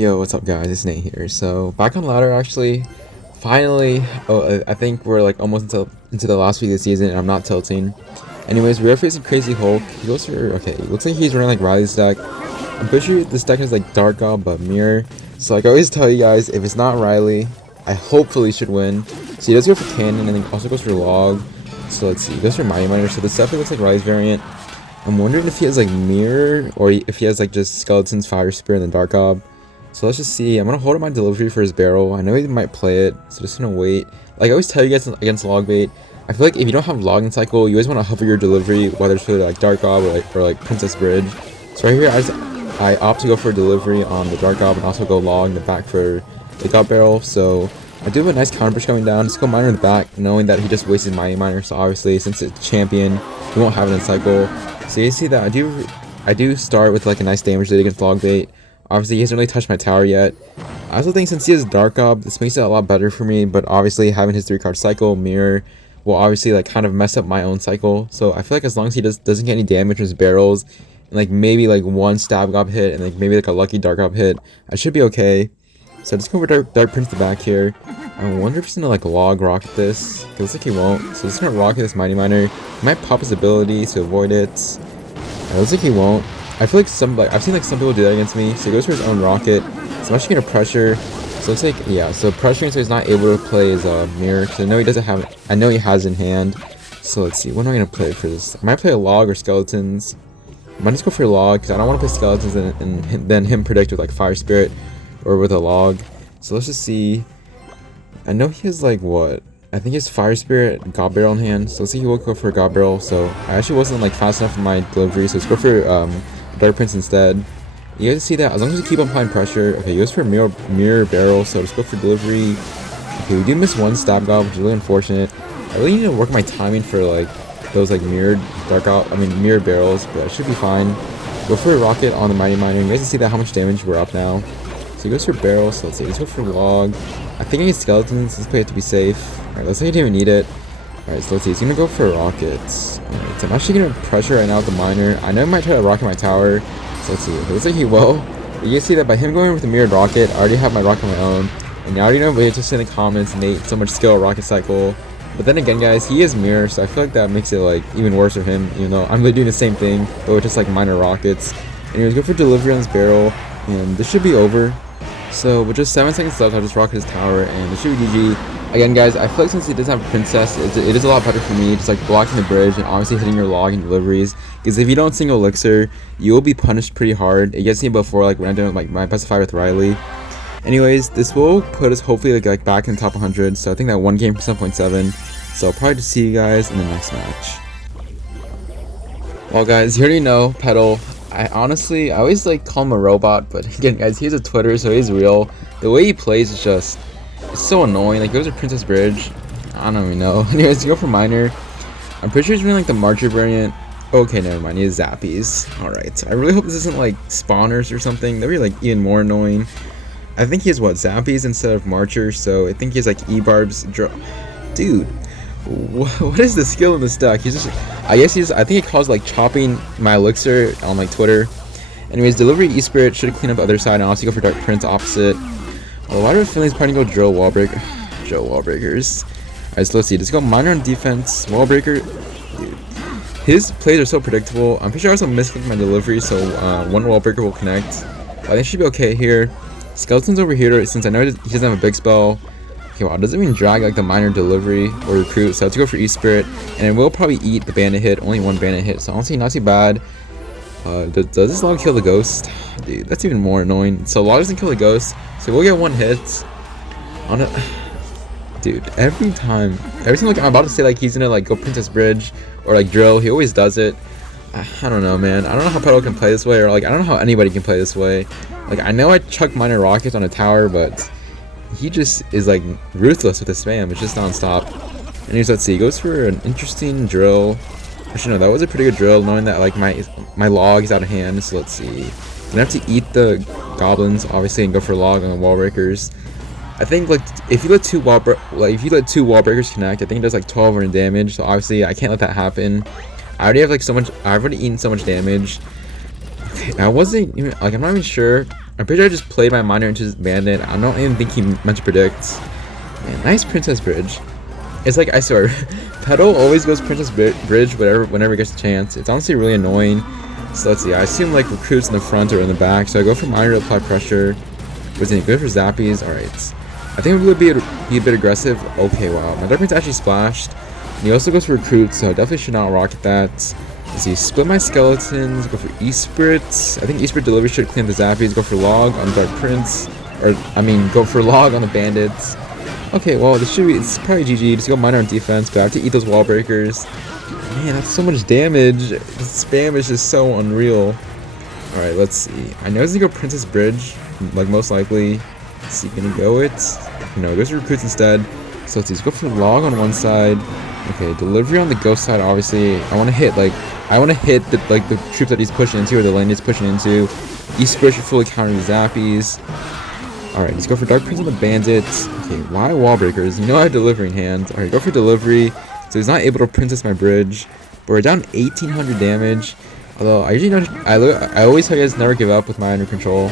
Yo, what's up guys? It's Nate here. So back on ladder actually. Finally, I think we're like almost into the last week of the season and I'm not tilting. Anyways, we are facing Crazy Hulk. He goes for okay, looks like he's running like Riley's deck. I'm pretty sure this deck is like Dark God but Mirror. So like I always tell you guys, if it's not Riley, I hopefully should win. So he does go for Cannon and then also goes for Log. So let's see, he goes for Mighty Miner. So this definitely looks like Riley's variant. I'm wondering if he has like Mirror or if he has like just Skeletons, Fire Spear, and then Dark God. So let's just see. I'm gonna hold up my delivery for his barrel. I know he might play it, so just gonna wait. Like I always tell you guys against log bait, I feel like if you don't have logging cycle, you always want to hover your delivery, whether it's for like Dark Gob or like Princess Bridge. So right here, I opt to go for delivery on the Dark Gob and also go log in the back for the God Barrel. So I do have a nice counter push coming down. Just go miner in the back, knowing that he just wasted Mighty Miner. So obviously, since it's champion, he won't have it in cycle. So you see that I do start with like a nice damage lead against log bait. Obviously, he hasn't really touched my tower yet. I also think since he has Dark Gob, this makes it a lot better for me, but obviously having his 3-card cycle, Mirror, will obviously like kind of mess up my own cycle. So I feel like as long as he doesn't get any damage from his barrels, and like maybe like one Stab Gob hit, and like maybe like a lucky Dark Gob hit, I should be okay. So just go for Dark Prince the back here. I wonder if he's gonna like log rocket this. It looks like he won't. So just gonna rocket this Mighty Miner. He might pop his ability to avoid it. It looks like he won't. I feel like I've seen like some people do that against me. So he goes for his own rocket. So I'm actually gonna pressure. So it's like yeah. So pressuring so he's not able to play his mirror because I know he doesn't have. I know he has in hand. So let's see. What am I gonna play for this? I might play a log or skeletons. I might just go for a log because I don't want to play skeletons and then him predict with like fire spirit or with a log. So let's just see. I know he has like what? I think he has Fire Spirit, God Barrel in hand. So let's see, he will go for a God Barrel. So I actually wasn't like fast enough in my delivery. So let's go for Dark Prince instead. You guys see that? As long as you keep on applying pressure. Okay, he goes for mirror Barrel. So let's go for delivery. Okay, we do miss one Stab God, which is really unfortunate. I really need to work my timing for like those like mirrored mirrored barrels, but I should be fine. Go for a rocket on the Mighty Miner. You guys can see that how much damage we're up now. So he goes for barrel. So let's see. Let's go for log. I think I need skeletons. Let's play it to be safe. Alright, let's say he didn't even need it. Alright, so let's see. He's gonna go for rockets. Alright, so I'm actually gonna pressure right now with the miner. I know he might try to rocket my tower. So let's see. It looks like he will. But you can see that by him going with the mirrored rocket, I already have my rocket of my own. And I already know, but just in the comments, Nate, so much skill rocket cycle. But then again, guys, he is mirror, so I feel like that makes it like even worse for him. You know, I'm really doing the same thing, but with just like minor rockets. Anyways, go for delivery on this barrel, and this should be over. So with just 7 seconds left, I'll just rocket his tower, and it should be GG. Again, guys, I feel like since he doesn't have a princess, it is a lot better for me, just like blocking the bridge and obviously hitting your log and deliveries. Because if you don't single elixir, you will be punished pretty hard. It gets me before like when I'm doing like my best of 5 with Riley. Anyways, this will put us hopefully like back in the top 100. So I think that one game for 7.7. So I'll probably just see you guys in the next match. Well, guys, you already know Pedal. I always like call him a robot, but again, guys, he has a Twitter, so he's real. The way he plays is just, it's so annoying. Like, he goes to Princess Bridge. I don't even know. Anyways, go for Miner. I'm pretty sure he's running like the Marcher variant. Okay, never mind. He has Zappies. Alright. I really hope this isn't like spawners or something. That'd be like even more annoying. I think he has what? Zappies instead of Marchers, so I think he has like E-Barbs. Dude. What is the skill in this deck? I think he calls like chopping my elixir on like Twitter. Anyways, delivery E-Spirit should clean up the other side and also go for Dark Prince opposite. Oh, why do I feel he's probably go drill Wallbreaker? Drill Wallbreakers. Alright, so let's see. Let's go miner on defense. Wallbreaker. Dude. His plays are so predictable. I'm pretty sure I also misclicked my delivery, so one Wallbreaker will connect. I think should be okay here. Skeleton's over here since I know he doesn't have a big spell. Okay, wow, doesn't even drag like the minor delivery or recruit, so I have to go for E-Spirit, and it will probably eat the bandit hit, only one bandit hit, so honestly not too bad. Does this log kill the ghost? Dude, that's even more annoying. So log doesn't kill the ghost, so we'll get one hit on it. Dude, every time like I'm about to say like he's gonna like go Princess Bridge or like drill, he always does it. I don't know, man. I don't know how Pedal can play this way, or like I don't know how anybody can play this way. Like I know I chuck minor rockets on a tower, but he just is like ruthless with his spam. It's just non-stop. Anyways, let's see. He goes for an interesting drill. Actually, no, that was a pretty good drill, knowing that like my log is out of hand. So let's see. Gonna have to eat the goblins, obviously, and go for log on the wall breakers. I think like if you let two wall breakers connect, I think it does like 12 damage. So obviously, I can't let that happen. I already have like so much. I've already eaten so much damage. Okay, I wasn't even like I'm not even sure I'm pretty sure I just played my miner into his bandit. I don't even think he meant to predict. Man, nice Princess Bridge. It's like, I swear, Petal always goes Princess Bridge whenever he gets a chance. It's honestly really annoying. So let's see, I assume like recruits in the front or in the back. So I go for miner to apply pressure. Was he good for zappies? Alright. I think I'm going to be a bit aggressive. Okay, wow. My Dark Prince actually splashed. And he also goes for recruits, so I definitely should not rocket that. Let's see, split my skeletons, go for E-Spirits. I think E-Spirit delivery should clean the zappies. Go for log on Dark Prince. Or, I mean, go for log on the bandits. Okay, well, it's probably GG. Just go miner on defense, but I have to eat those wall breakers. Man, that's so much damage. The spam is just so unreal. Alright, let's see. I know he's gonna go Princess Bridge, like most likely. Is he gonna go it? No, he goes for recruits instead. So let's see, let's go for log on one side. Okay, delivery on the ghost side, obviously. I wanna hit the troops that he's pushing into, or the lane he's pushing into. E-Spirit should fully counter the zappies. Alright, let's go for Dark Prince on the bandits. Okay, why wall breakers? You know I have delivery in hand. Alright, go for delivery. So he's not able to princess my bridge. But we're down 1800 damage. Although I usually don't, I always tell you guys never give up with my under control.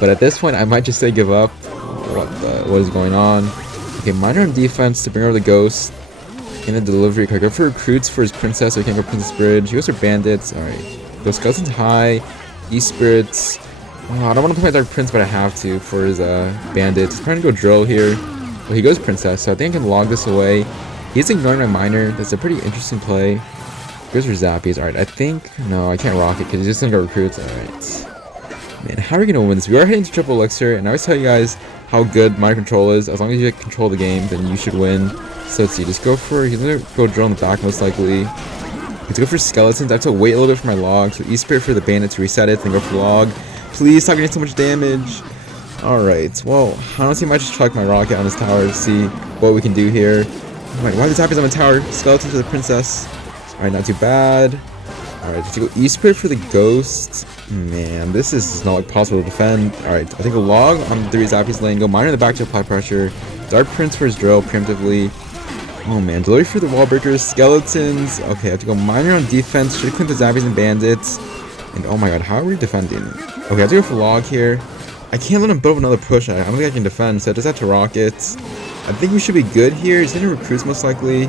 But at this point I might just say give up. What is going on? Okay, miner on defense to bring over the ghost. And the delivery. Okay, go for recruits for his princess so he can't go princess bridge. He goes for bandits. Alright. Go skeletons high. E-spirits. Oh, I don't want to play my Dark Prince, but I have to for his bandits. He's trying to go drill here. Well, he goes princess, so I think I can log this away. He's ignoring my miner. That's a pretty interesting play. Goes for zappies. Alright, I think... No, I can't rock it because he's just going to go recruits. Alright. Man, how are we going to win this? We are heading to triple elixir, and I always tell you guys how good miner control is. As long as you control the game, then you should win. So let's see. Just go for... He's going to go drill in the back most likely. Let's go for skeletons. I have to wait a little bit for my log. So E-Spirit for the bandit to reset it, then go for log. Please stop getting so much damage. Alright, well, honestly I might just chuck my rocket on this tower to see what we can do here. Alright, why are the zappies on the tower? Skeletons for the princess. Alright, not too bad. Alright, let's go E-Spirit for the ghost. Man, this is not like possible to defend. Alright, I think a log on the 3 zappies lane. Go miner in the back to apply pressure. Dark Prince for his drill preemptively. Oh man, delivery for the wall breakers. Skeletons. Okay, I have to go miner on defense. Should clean the zappies and bandits. And oh my god, how are we defending? Okay, I have to go for log here. I can't let him build another push. I don't think I can defend, so I just have to rock it. I think we should be good here. He's gonna recruits most likely.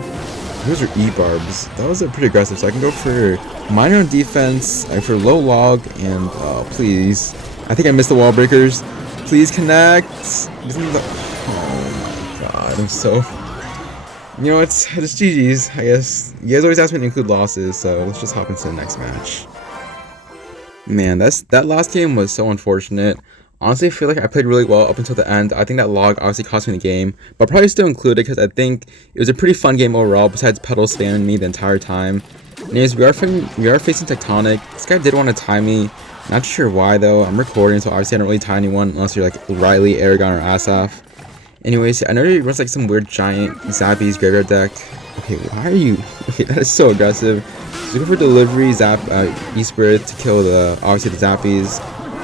Those are E-barbs. That was pretty aggressive, so I can go for minor on defense, for low log, and please. I think I missed the wall breakers. Please connect. Oh my god, I'm so... You know, it's GG's, I guess. You guys always ask me to include losses, so let's just hop into the next match. Man, that last game was so unfortunate. Honestly, I feel like I played really well up until the end. I think that log obviously cost me the game, but probably still include it because I think it was a pretty fun game overall, besides Petal spamming me the entire time. Anyways, we are facing Tectonic. This guy did want to tie me. Not sure why, though. I'm recording, so obviously I don't really tie anyone unless you're like Riley, Aragon, or Asaf. Anyways, I know he runs like some weird giant Zappies graveyard deck. Okay, why are you... Okay, that is so aggressive. So go for delivery, E-Spirit to kill obviously the Zappies.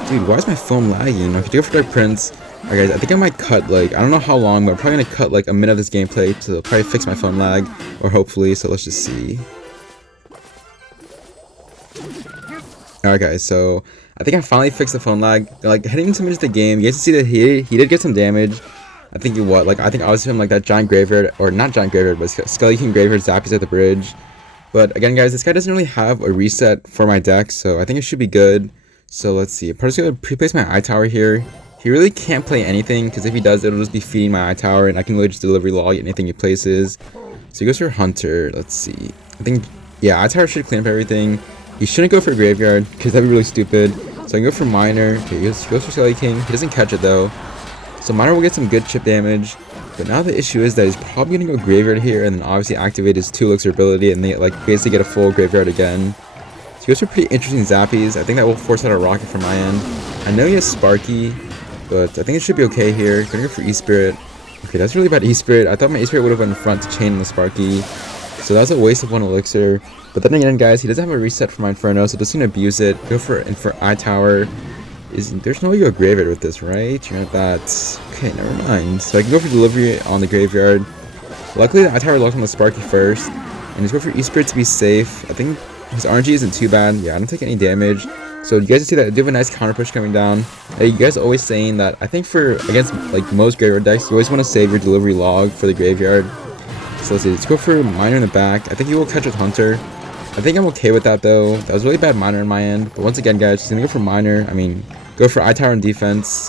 Dude, why is my phone lagging? Okay, go for Dark Prince. Alright guys, I think I might cut like, I don't know how long, but I'm probably gonna cut like a minute of this gameplay to probably fix my phone lag. Or hopefully, so let's just see. Alright guys, so I think I finally fixed the phone lag. Like heading into the game, you guys can see that he did get some damage. I think I think obviously him like that giant graveyard, or not giant graveyard, but Skelly King graveyard Zappies at the bridge. But again guys, this guy doesn't really have a reset for my deck, so I think it should be good. So let's see, I'm just gonna pre-place my I-Tower here. He really can't play anything, because if he does, it'll just be feeding my I-Tower, and I can really just delivery log anything he places. So he goes for Hunter, let's see. I think, yeah, I-Tower should clean up everything. He shouldn't go for Graveyard, because that'd be really stupid. So I can go for Miner. Okay, he goes for Skelly King. He doesn't catch it though. So Miner will get some good chip damage. But now the issue is that he's probably going to go Graveyard here, and then obviously activate his 2 elixir ability, and they like basically get a full Graveyard again. So he goes for pretty interesting Zappies. I think that will force out a rocket from my end. I know he has Sparky, but I think it should be okay here. Gonna go for E-Spirit. Okay, that's really bad E-Spirit. I thought my E-Spirit would have went in front to chain the Sparky. So that was a waste of 1 elixir. But then again, guys, he doesn't have a reset for my Inferno, so just gonna abuse it. Go for I-Tower. There's no way you go Graveyard with this, right? You're not that... Okay, never mind. So I can go for delivery on the Graveyard. Luckily, the I-Tower locked on the Sparky first. And just go for E-Spirit to be safe. I think his RNG isn't too bad. Yeah, I don't take any damage. So you guys see that I do have a nice counter push coming down. You guys always saying that I think for against like most graveyard decks, you always want to save your delivery log for the graveyard. So let's see, let's go for Miner in the back. I think he will catch with Hunter. I think I'm okay with that though. That was really bad Miner on my end. But once again, guys, just gonna go for Miner. I mean, go for iTower on defense.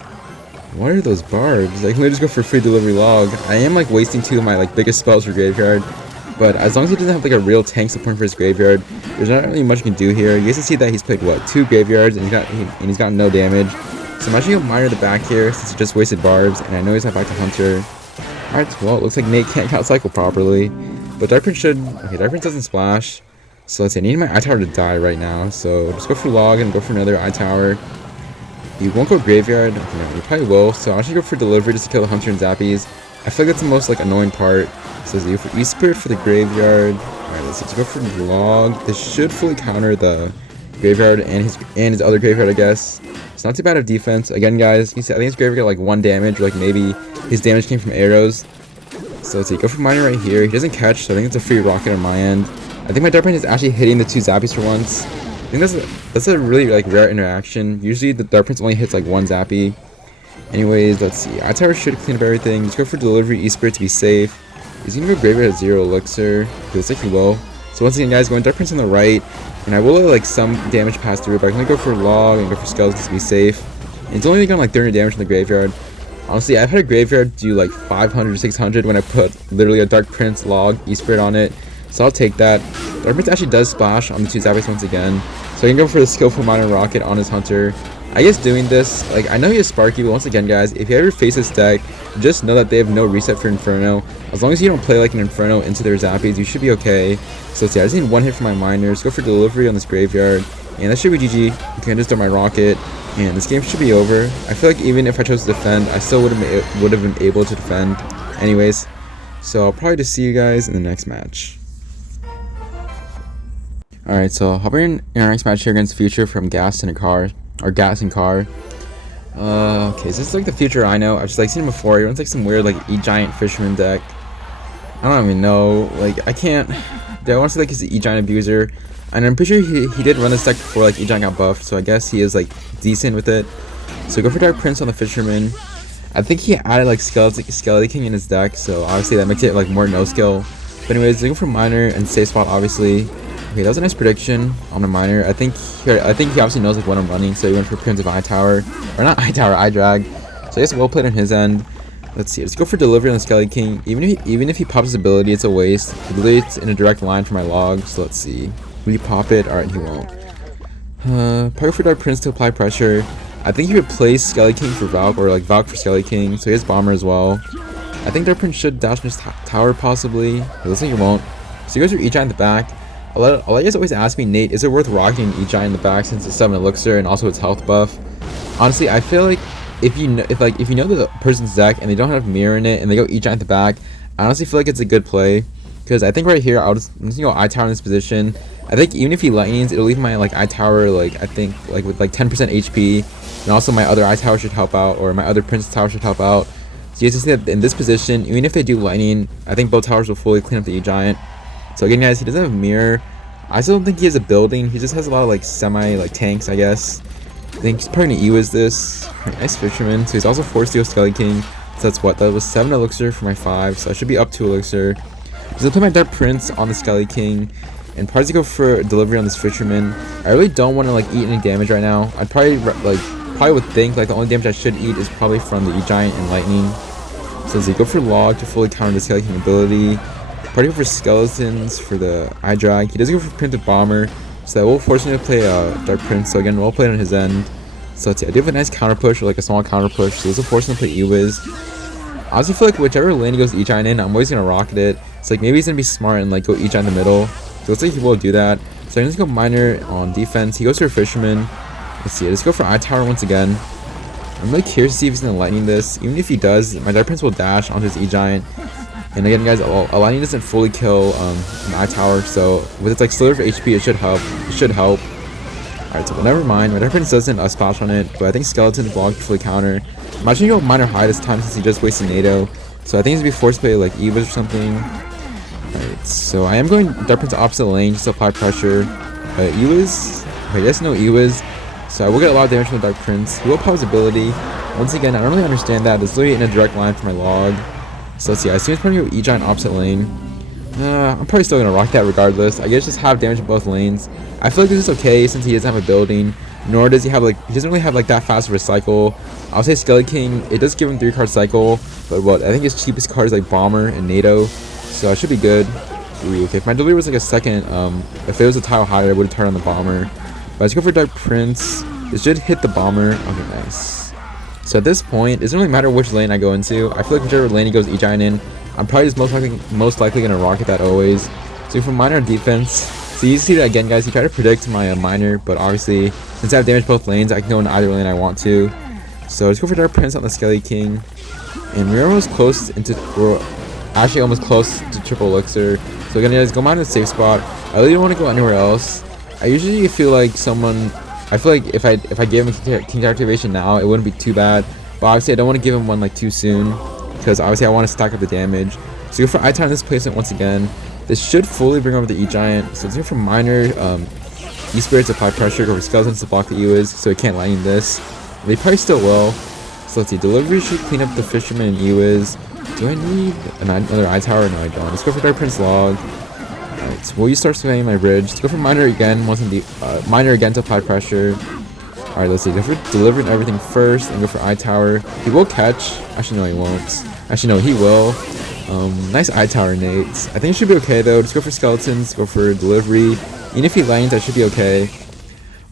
What are those barbs? Like, let me just go for free delivery log. I am like wasting 2 of my like biggest spells for graveyard. But as long as he doesn't have like a real tank support for his graveyard, there's not really much you can do here. You guys can see that he's played what, 2 graveyards and he's gotten no damage. So I'm actually gonna Miner the back here since he just wasted barbs, and I know he's not back to Hunter. Alright, well, it looks like Nate can't count cycle properly. But Dark Prince should. Okay, Dark Prince doesn't splash. So let's see, I need my iTower to die right now. So just go for log and go for another iTower. You won't go graveyard. Okay, no, you probably will. So I'll actually go for delivery just to kill the Hunter and Zappies. I feel like that's the most like annoying part. So let's go for E-Spirit for the graveyard. Alright, let's go for log. This should fully counter the graveyard and his other graveyard, I guess. It's not too bad of defense. Again, guys, you see, I think his graveyard got like 1 damage, or like maybe his damage came from arrows. So let's see, go for Miner right here. He doesn't catch, so I think it's a free rocket on my end. I think my Dark Prince is actually hitting the 2 Zappies for once. I think that's a really like rare interaction. Usually the Dark Prince only hits like 1 Zappy. Anyways, let's see. iTower should clean up everything. Just go for delivery E-Spirit to be safe. He's gonna go graveyard at 0 elixir. It looks like he will. So once again, guys, going Dark Prince on the right, and I will let like some damage pass through, but I'm gonna go for log and go for skeletons to be safe. And it's only gonna like 30 damage from the graveyard. Honestly, I've had a graveyard do like 500 or 600 when I put literally a Dark Prince log E-Spirit on it. So I'll take that. Dark Prince actually does splash on the 2 Zappies once again. So I can go for the skillful Miner rocket on his Hunter. I guess doing this, like, I know he is Sparky, but once again, guys, if you ever face this deck, just know that they have no reset for Inferno. As long as you don't play like an Inferno into their Zappies, you should be okay. So let's see, I just need 1 hit from my Miners. Go for delivery on this graveyard. And that should be GG. You can just throw my rocket. And this game should be over. I feel like even if I chose to defend, I still would have been able to defend. Anyways, so I'll probably just see you guys in the next match. Alright, so hopping in our next match here against Future from Gas in a Car. Or Gas and Car. Okay, so this is like the Future I know. I've just like seen him before. He runs like some weird like E-Giant Fisherman deck. I don't even know. Like, I can't. I want to say like he's an E-Giant abuser. And I'm pretty sure he did run this deck before like E-Giant got buffed. So I guess he is like decent with it. So go for Dark Prince on the Fisherman. I think he added like Skeleton King in his deck. So obviously that makes it like more no skill. But anyways, they go for Miner and safe spot obviously. Okay, that was a nice prediction on the Miner. I think he obviously knows like what I'm running, so he went for Prince of iTower, or not iTower, iDrag. So I guess well played on his end. Let's see. Let's go for delivery on the Skeleton King. Even if he pops his ability, it's a waste. Literally, it's in a direct line for my log. So let's see. Will he pop it? All right, he won't. Probably for Dark Prince to apply pressure. I think he would play Skeleton King for Valk, or like Valk for Skeleton King. So he has Bomber as well. I think Dark Prince should dash in his tower possibly. It looks like he won't. So he goes for E-Giant in the back. A lot of you guys always ask me, Nate, is it worth rocking E-Giant in the back since it's 7 elixir and also its health buff? Honestly, I feel like if you know the person's deck and they don't have mirror in it and they go E-Giant in the back, I honestly feel like it's a good play. Because I think right here I'm just gonna go iTower in this position. I think even if he lightnings, it'll leave my like iTower like I think like with like 10% HP, and also my other iTower should help out, or my other Prince Tower should help out. So you guys see that in this position, even if they do lightning, I think both towers will fully clean up the E-Giant. So again, guys, he doesn't have mirror. I still don't think he has a building. He just has a lot of like semi like tanks, I guess. I think he's probably gonna E-Wiz this. Nice Fisherman. So he's also forced to go Skeleton King. So that's what? That was 7 elixir for my 5. So I should be up 2 elixir. So I'll play my Dark Prince on the Skeleton King. And probably to go for delivery on this Fisherman. I really don't want to like eat any damage right now. I'd probably would think like the only damage I should eat is probably from the E-Giant and Lightning. So let's see, go for log to fully counter the Skeleton King ability. Probably go for skeletons for the iDrag. He doesn't go for Printed Bomber, so that will force me to play Dark Prince. So again, well played on his end. So let's see, I do have a nice counter push, or like a small counter push. So this will force him to play E-Wiz. I honestly feel like whichever lane he goes E-Giant in, I'm always gonna rocket it. So like maybe he's gonna be smart and like go E-Giant in the middle. So let's say he will do that. So I'm just gonna go Miner on defense. He goes for a Fisherman. Let's see, let's go for iTower once again. I'm really curious to see if he's gonna lightning this. Even if he does, my Dark Prince will dash onto his E-Giant. And again, guys, a lightning doesn't fully kill an iTower, so with its like sliver of HP, it should help. Alright, so never mind. My Dark Prince doesn't splash on it, but I think Skeleton's blocked fully counter. I'm actually going to go Miner High this time since he just wasted NATO. So I think he's going to be forced to play like E-Wiz or something. Alright, so I am going Dark Prince opposite lane just to apply pressure. E-Wiz? Okay, yes, no E-Wiz. So I will get a lot of damage from the Dark Prince. He will pop his ability. Once again, I don't really understand that. It's literally in a direct line for my log. So let's see. I assume it's probably go E-Giant opposite lane. I'm probably still going to rock that regardless. I guess just have damage in both lanes. I feel like this is okay since he doesn't have a building. Nor does he have like, he doesn't really have like that fast of a cycle. I'll say Skelly King, it does give him 3-card cycle. But what, I think his cheapest card is like Bomber and NATO. So I should be good. Ooh, okay, if my delivery was like a second, if it was a tile higher, I would have turned on the Bomber. But let's go for Dark Prince. This should hit the Bomber. Okay, nice. So at this point, it doesn't really matter which lane I go into. I feel like whichever lane he goes E-Giant in, I'm probably just most likely going to rocket that always. So from Miner defense, so you see that again, guys. He tried to predict my Miner, but obviously, since I have damage both lanes, I can go in either lane I want to. So let's go for Dark Prince on the Skelly King. And we're almost close we're actually almost close to triple elixir. So we're going to just go mine in the safe spot. I really don't want to go anywhere else. I usually feel like I feel like if I gave him a King activation now, it wouldn't be too bad. But obviously, I don't want to give him one like too soon, because obviously I want to stack up the damage. So go for I-Time this placement once again. This should fully bring over the E-Giant. So let's go for Miner, E-Spirits apply pressure, go for Skeletons to block the E-Wiz, so he can't lightning this. They probably still will. So let's see, Delivery should clean up the Fisherman and E-Wiz. Do I need another I-Tower? No, I don't. Let's go for Dark Prince Log. Alright, so will you start spamming my bridge? Let's go for Miner again, Miner again to apply pressure. Alright, let's see, go for delivering everything first, and go for I-Tower. He will catch. Actually, no, he won't. Actually, no, he will. Nice I-Tower Nate. I think it should be okay, though. Just go for Skeletons, go for delivery. Even if he lanes, I should be okay.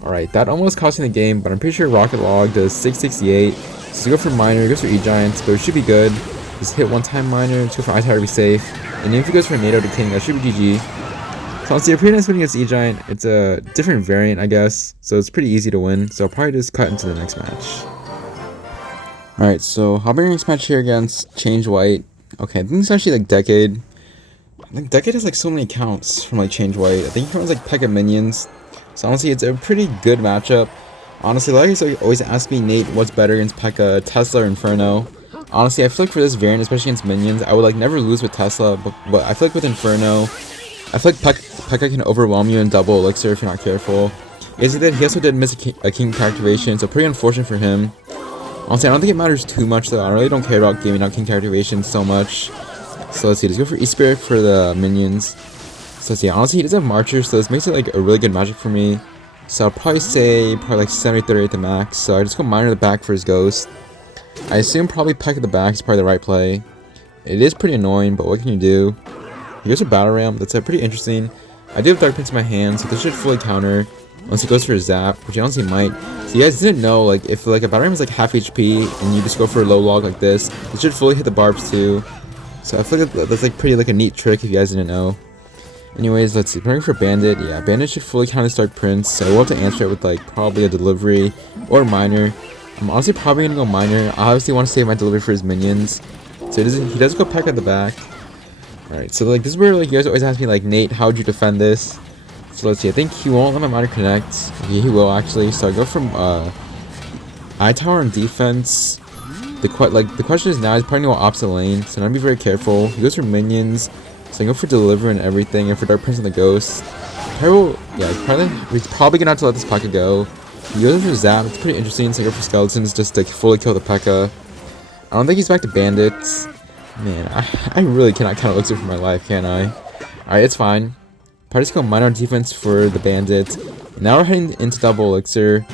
Alright, that almost cost me the game, but I'm pretty sure Rocket Log does 668. So go for Miner, goes for E-Giant, but it should be good. Just hit one time Miner, just go for I-Tower to be safe. And if he goes for NATO to King, that should be GG. So honestly, a pretty nice win against E-Giant. It's a different variant, I guess, so it's pretty easy to win. So I'll probably just cut into the next match. Alright, so hopping next match here against Change White. Okay, I think it's actually like Decade. I think Decade has like so many accounts from like Change White. I think he runs like Pekka minions. So honestly, it's a pretty good matchup. Honestly, like I always ask me, Nate, what's better against Pekka, Tesla or Inferno? Honestly, I feel like for this variant, especially against minions, I would like never lose with Tesla, but I feel like with Inferno, I feel like Pekka can overwhelm you in double elixir if you're not careful. He also did miss a King activation, so pretty unfortunate for him. Honestly, I don't think it matters too much though. I really don't care about gaming out King activation so much. So let's see, let's go for E-Spirit for the minions. So let's see, honestly, he does have Marcher, so this makes it like a really good magic for me. So I'll probably say like 70-30 at the max. So I just go Miner the back for his Ghost. I assume probably Pekka at the back is probably the right play. It is pretty annoying, but what can you do? He goes for Battle Ram. That's pretty interesting. I do have Dark Prince in my hand, so this should fully counter. Unless he goes for a Zap, which he honestly might. So you guys didn't know, like, if like a Battle Ram is like half HP, and you just go for a low log like this, it should fully hit the barbs too. So I feel like that's like pretty like a neat trick if you guys didn't know. Anyways, let's see. Going for Bandit. Yeah, Bandit should fully counter this Dark Prince, so we'll have to answer it with like probably a delivery or Miner. I'm honestly probably gonna go Miner. I obviously want to save my delivery for his minions. So he does go Pekka at the back. Alright, so like this is where like you guys always ask me like, Nate, how would you defend this? So let's see, I think he won't let my Miner connect. Okay, he will actually. So I go from I-Tower on defense. The question is now he's probably going to go opposite lane, so now be very careful. He goes for minions. So I go for delivery and everything, and for Dark Prince and the Ghost. He's probably gonna have to let this Pekka go. He goes for Zap. It's pretty interesting. So I go for Skeletons just to fully kill the Pekka. I don't think he's back to Bandits. Man, I really cannot count elixir for my life, can I? Alright, it's fine. Probably just go Miner on defense for the Bandit. Now we're heading into double elixir.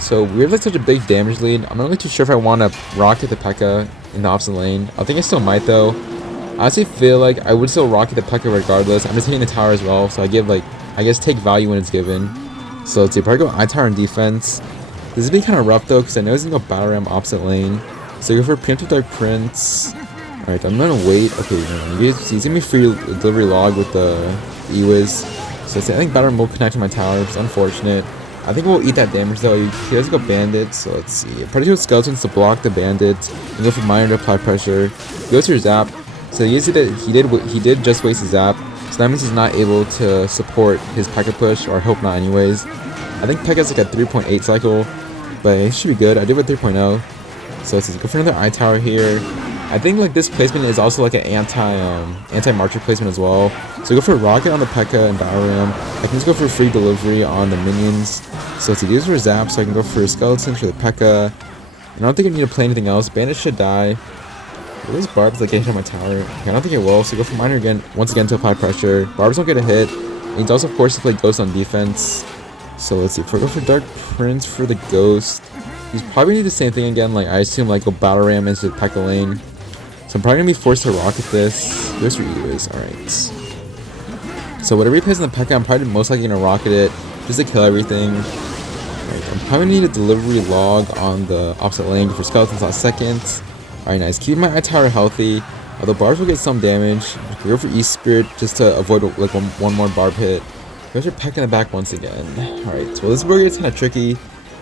So we have like such a big damage lead. I'm not really too sure if I want to rocket the Pekka in the opposite lane. I think I still might though. I honestly feel like I would still rocket the Pekka regardless. I'm just hitting the tower as well, so I give like, I guess take value when it's given. So let's see, probably go I-Tower in defense. This is being kind of rough though, because I know he's going to go Battle Ram opposite lane. So go for Preemptive Dark Prince. Alright, I'm going to wait. Okay, he's going to be free delivery log with the E-Wiz. So I think Battle Ram will connect to my tower, it's unfortunate. I think we'll eat that damage though. He does go Bandit, so let's see. Probably go Skeletons to block the Bandit, and go for Miner to apply pressure. He goes for Zap. So he did just waste his Zap, so that means he's not able to support his Pekka push, or I hope not anyways. I think Pekka's like a 3.8 cycle, but it should be good. I did with 3.0. So let's go for another I-Tower here. I think like this placement is also like an anti-marcher placement as well. So go for a rocket on the Pekka and Diorama. I can just go for free delivery on the minions. So let's see, these are zap, so I can go for skeletons for the Pekka. And I don't think I need to play anything else. Bandit should die. Will these barbs like get hit on my tower? Okay, I don't think it will. So go for miner again, once again to apply pressure. Barbs don't get a hit. And he's also forced to play ghost on defense. So let's see, if we go for Dark Prince for the ghost, he's probably gonna do the same thing again. Like I assume like go battle ram into the Pekka lane. So I'm probably gonna be forced to rocket this. Here's where he is. Alright. So whatever he plays in the Pekka, I'm probably most likely gonna rocket it just to kill everything. Alright, I'm probably gonna need a delivery log on the opposite lane for skeletons last second. Alright, nice. Keep my tower healthy. Although barbs will get some damage. Go for East Spirit just to avoid like one more barb hit. Goes for Pekka in the back once again. Alright, so this burger is kind of tricky.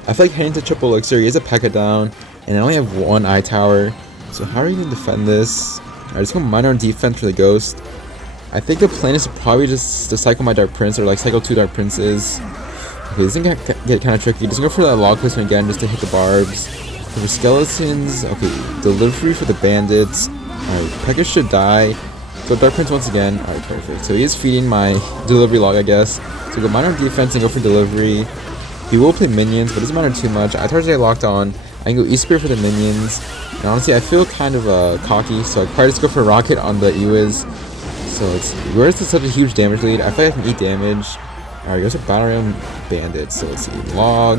I feel like heading to triple elixir, he has a Pekka down, and I only have one eye tower. So how are you going to defend this? Alright, just go miner on defense for the ghost. I think the plan is to probably just to cycle my Dark Prince, or like cycle 2 Dark Princes. Okay, this is going to get kind of tricky. Just go for that log placement again just to hit the barbs. For skeletons, okay, delivery for the bandits. Alright, Pekka should die. So Dark Prince once again. Alright, perfect. So he is feeding my delivery log, I guess. So go miner on defense and go for delivery. He will play minions, but it doesn't matter too much. I target get locked on. I can go East Spear for the minions. And honestly, I feel kind of cocky, so I probably just go for a rocket on the Ewiz. So let's see. Where is this such a huge damage lead? I feel like I can eat damage. Alright, goes to Battle Ram Bandits. So let's see. Log.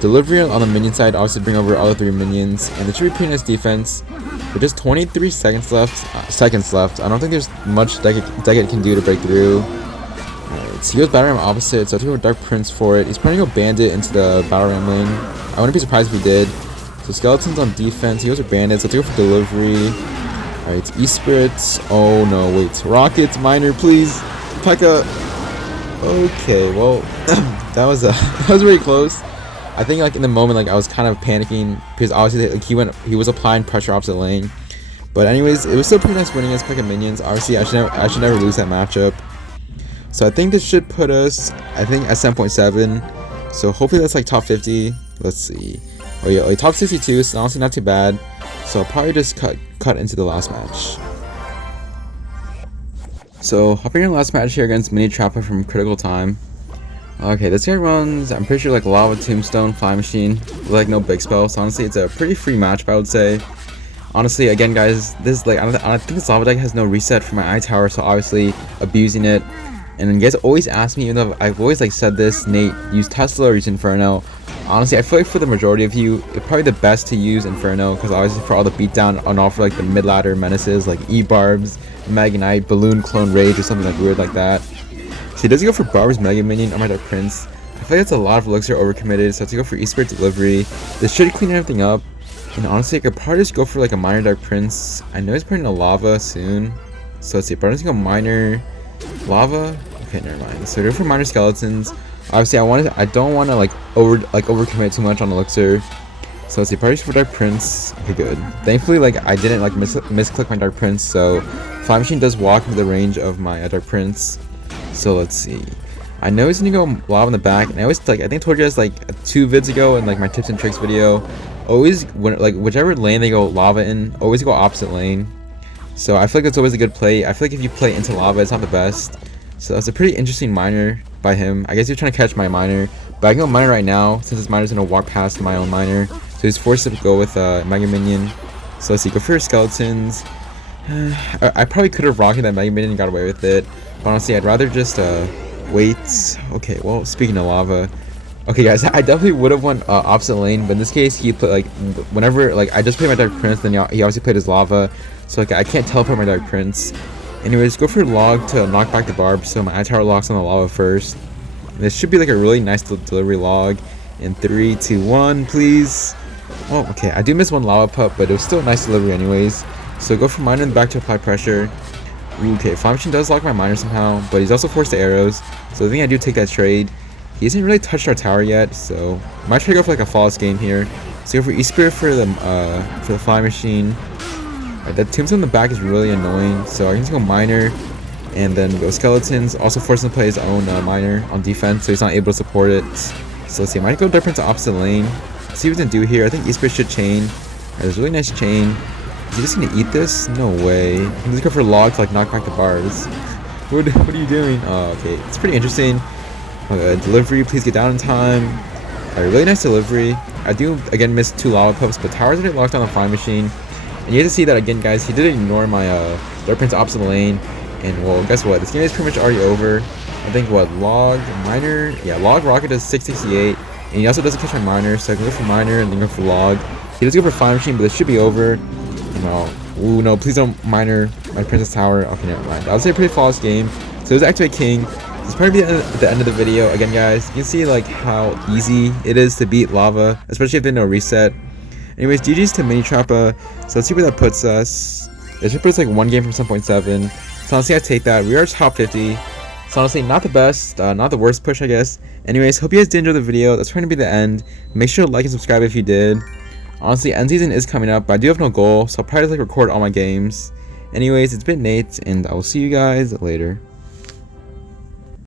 Delivery on the minion side, obviously bring over all the 3 minions. And it should be pretty nice defense. With just 23 seconds left. I don't think there's much Decade can do to break through. Alright, so he goes Battle Ram opposite, so I have to go Dark Prince for it. He's probably going to go Bandit into the Battle Ram lane. I wouldn't be surprised if he did. So Skeletons on defense, he goes with Bandits, so I have to go for delivery. Alright, East Spirits. Oh no, wait. Rockets, Miner, please. Pekka. Okay, well, that was really close. I think like in the moment, like I was kind of panicking because obviously like, he was applying pressure opposite lane. But anyways, it was still pretty nice winning against Pekka minions. Obviously, I should never lose that matchup. So I think this should put us, I think, at 7.7. So hopefully that's like top 50. Let's see. Oh yeah, like top 62. So honestly, not too bad. So I'll probably just cut into the last match. So hopping in the last match here against Mini Trapper from Critical Time. Okay, this guy runs, I'm pretty sure, like Lava, Tombstone, Fly Machine, with like no big spell. So honestly, it's a pretty free matchup, I would say. Honestly, again, guys, this like I think this Lava deck has no reset for my eye tower, so obviously abusing it. And you guys always ask me, even though I've always like said this, Nate, use Tesla or use Inferno. Honestly, I feel like for the majority of you, it's probably the best to use Inferno, because obviously for all the beatdown and all for like the mid-ladder menaces like E-Barbs, Magnite, Balloon, Clone Rage, or something like weird like that. So he does go for Barb's Mega Minion on my Dark Prince. I feel like that's a lot of elixir overcommitted, so I have to go for East Spirit delivery. This should clean everything up. And honestly, I could probably just go for like a minor Dark Prince. I know he's putting a lava soon. So let's see, but I'm just gonna go minor lava. Okay, never mind. So go for minor skeletons. Obviously, I don't want to like overcommit too much on elixir. So let's see, probably for Dark Prince. Okay, good. Thankfully, like I didn't like misclick my Dark Prince, so Fly Machine does walk into the range of my Dark Prince. So let's see. I know he's gonna go lava in the back, and I always like I think I told you guys like 2 vids ago in like my tips and tricks video. Always when like whichever lane they go lava in, always go opposite lane. So I feel like that's always a good play. I feel like if you play into lava, it's not the best. So that's a pretty interesting miner by him. I guess he's trying to catch my miner, but I can go miner right now since this miner's gonna walk past my own miner. So he's forced to go with Mega Minion. So let's see, go for skeletons. I probably could have rocketed that Mega Minion and got away with it. But honestly, I'd rather just wait. Okay, well, speaking of lava. Okay, guys, I definitely would have went opposite lane, but in this case, he put like whenever like I just played my Dark Prince, then he obviously played his lava, so like I can't teleport my Dark Prince. Anyways, go for log to knock back the barb, so my eye tower locks on the lava first. And this should be like a really nice delivery log. In 3, 2, 1, please. Oh, okay, I do miss one lava pup, but it was still a nice delivery anyways. So go for miner in the back to apply pressure. Okay, Fly Machine does lock my miner somehow, but he's also forced to arrows, so I think I do take that trade. He hasn't really touched our tower yet, so I might try to go for like a flawless game here. So go for East Spirit for the Fly Machine. Right, that Tombstone in the back is really annoying, so I can just go miner and then go skeletons. Also force him to play his own miner on defense, so he's not able to support it. So let's see, I might go Dark Prince to opposite lane. Let's see what we can do here. I think East Spirit should chain. Right, there's a really nice chain. You just gonna eat this? No way. I'm just go for log to like knock back the bars. What are you doing? Oh, okay. It's pretty interesting. Delivery, please get down in time. A really nice delivery. I do again miss 2 lava pups, but towers already locked on the flying machine. And you have to see that again, guys. He did ignore my Dark Prince opposite lane. And well, guess what? This game is pretty much already over. I think what log miner? Yeah, log rocket does 668, and he also doesn't catch my miner, so I can go for miner and then go for log. He does go for flying machine, but this should be over. No, ooh no, please don't miner my princess tower. Okay, never mind. I would say a pretty flawless game. So it was activate king. This is probably the end of the video. Again, guys, you can see like how easy it is to beat lava, especially if there's no reset. Anyways, GG's to Mini Trappa. So let's see where that puts us. It should put us like 1 game from 7.7. So honestly, I take that. We are top 50. So honestly, not the best, not the worst push, I guess. Anyways, hope you guys did enjoy the video. That's going to be the end. Make sure to like and subscribe if you did. Honestly, end season is coming up, but I do have no goal, so I'll probably just like record all my games. Anyways, it's been Nate, and I will see you guys later.